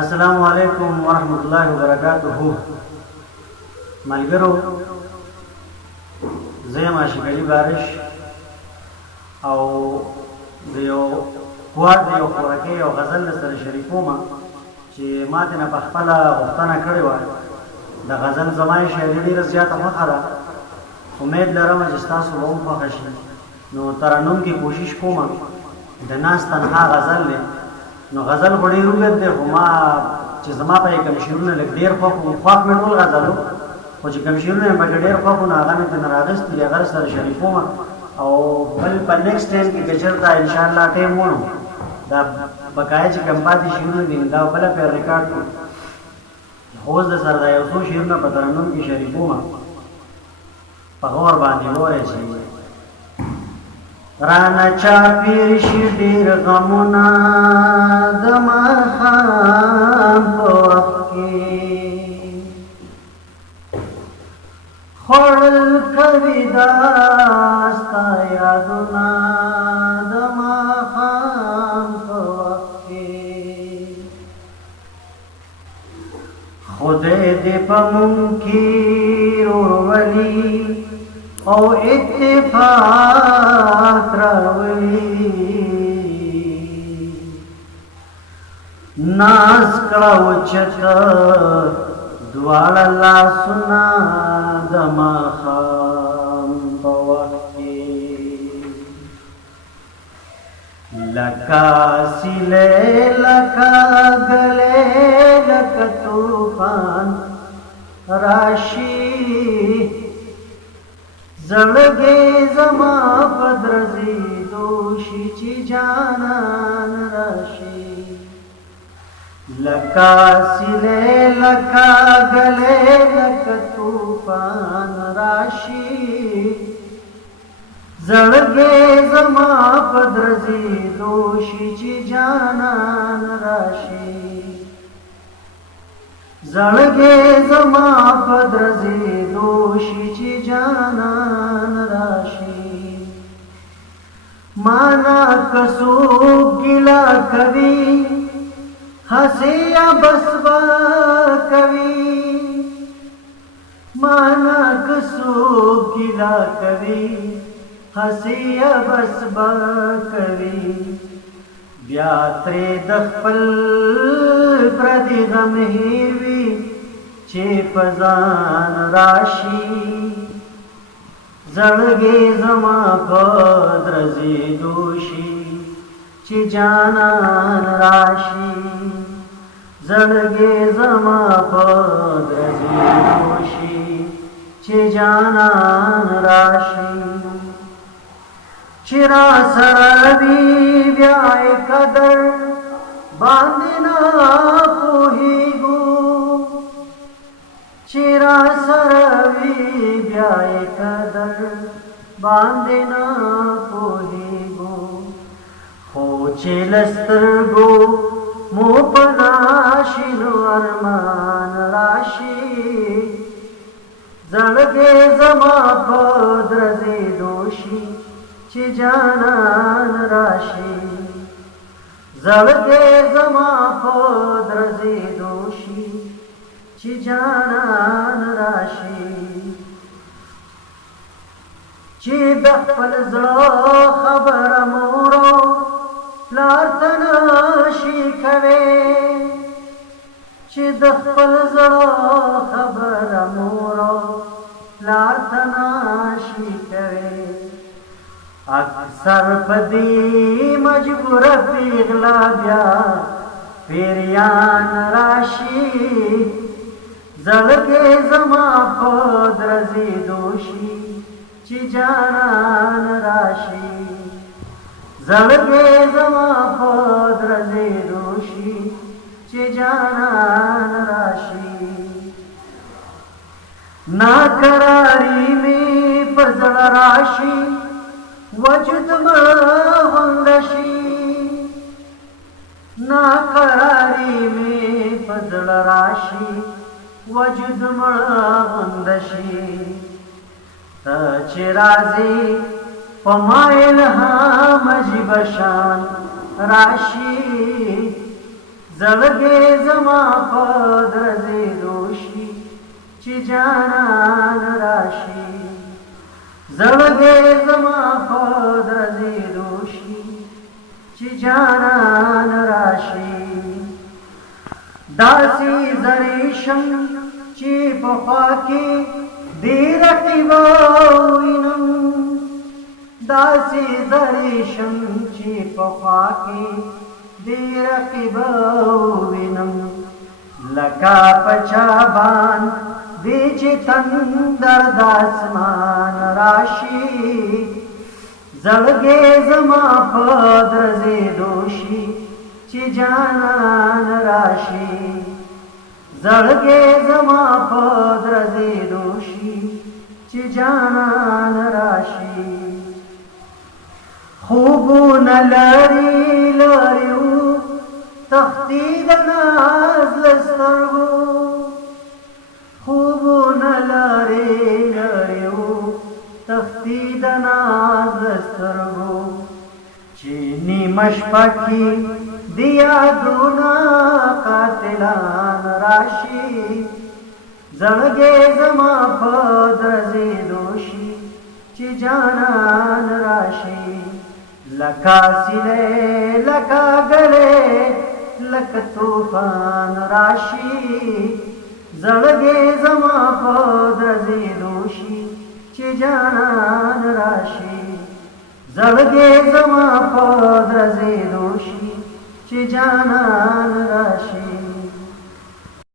السلام علیکم ورحمۃ اللہ وبرکاتہ. ملګرو، زه یم عاشق علي بارش او د یو کوار د یو خوراکي او غزل سره شریکوم چې ماته نه په خپله غوښتنه کړې وه. د غزل زما یې شاعري ډېره زیاته خوښه ده. امید لرم چې ستاسو به هم خوښه شي. نو ترنم کې کوشش کوم د ناس تنها غزل دی. نو غزل خو ډېر اوږد دی، خو ما چې زما په یې کوم شعرونه لږ ډېر خوښ وو، خوښ مې ټول غزل وو، خو چې کوم شعرونه یې پکې ډېر خوښ وو نو هغه مې ترنه راغوستي دي، هغه سره شریکوم. او بل په نیکسټ ټایم کې که چېرته انشاءالله ټایم ونو دا بقایا چې کوم پاتې شعرونه دي دا بله پرې ریکارډ کړو. اوس د سره دا یو څو شعرونه په ترنم کې شریکوم. په غور باندې ووایه چې رانا چاپیر شي ډېر غمونه د ماښام په وخت کې خوړل کوي دا ستا یادونه د ماښام په وخت کې خدای دې په مونږ کې ورولي او اتفاق راولي. ناز کړه اوچته دواړه لاسونه د ماښام په وخت کې لکه سیلۍ لکه ګلۍ لکه طوفان راشي زړګې زما په درزېدو شي چې جانان راشي. لکه سیلۍ لکه ګلۍ لکه طوفان راشي زړګې زما په درزېدو شي چې جانان راشي. زړګې زما په درزېدو شي چې جانان راشي. مانا که څوک ګیله کوي هسې یا بس به کوي. مانا که څوک ګیله کوي هسې یا بس به کوي. بیا ترې د خپل پردي غم هېر وي چې په ځان راشي. زړګې زما په درزېدو شي چې جانان راشي. زړګې زما په درزېدو شي چې جانان راشي. چې را سره وي بیا یې قدر باندې نه پوهېږو. چې را سره وي بیا یې قدر باندې نه پوهېږو. خو چې له سترګو مو پناه شي نو ارمان راشي. زړګې زما په درزېدو شي چې جانان راشي. زړګې زما په درزېدو شي چې جانان راشي. چې د خپل زړه خبره مور او پلار ته نشي کوې. چې د خپل زړه خبره مور او پلار ته نشي کوې. اکثر پدې مجبوره پیغلا بیا پیریان راشي. زړګې زما په درزېدو شي چې جانان راشي. زړګې زما په درزېدو شي چې جانان راشي. ناقراري مې په زړه راشي وجود مهنګ شي. ناقراري مې په زړه راشي وجود مهنګ شي. ته چې راځې په ما الهام عجیب شان راشي. زړګې زما په درزېدو شي چې جانان راشي زړګې زما په درزېدو شي چې جانان راشي داسې زریشم چې په خوا کې دې رقیب وینم داسې زریشم چې په خوا کې دې رقیب وینم لکه پچا باندې چې تندر د اسمان راشي زړګې زما په درزېدو شي چې جانان راشي زړګې زما په درزېدو شي چې جانان راشي خوبونه لري لري تختی د ناز له سترګو خوبونه لري لري تختی د ناز له سترګو چې نیمه شپه کې د یادونه قاتلان راشي زړګې زما په درزېدو شي چې جانان راشي لکه سیلې لکه ګلې لکه طوفان راشي زړګې زما په درزېدو شي چې جانان راشي زړګې زما په درزېدو شي چې جانان راشي